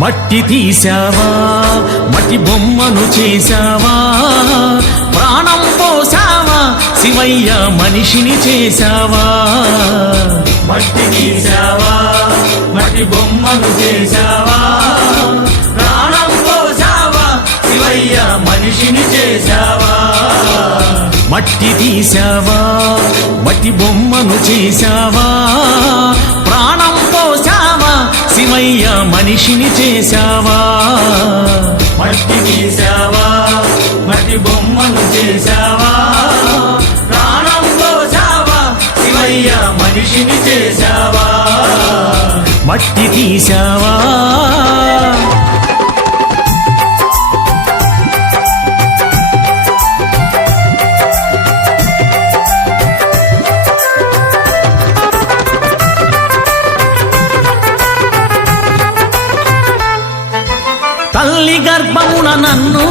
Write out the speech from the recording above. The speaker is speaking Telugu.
మట్టి తీసావా మట్టి బొమ్మను చేశావా ప్రాణం పోసావా శివయ్య మనిషిని చేశావా మట్టి తీసావా మట్టి బొమ్మను చేశావా ప్రాణం పోసావా శివయ్య మనిషిని చేశావా మట్టి తీసావా మట్టి బొమ్మను చేశావా ప్రాణం పోసావా శివయ్య మనిషిని చేశావా మట్టి తీసావా మట్టి బొమ్మను చేశావా ప్రాణం పోసావా శివయ్య మనిషిని చేశావా మట్టి తీసావా తల్లి గర్భమున నన్ను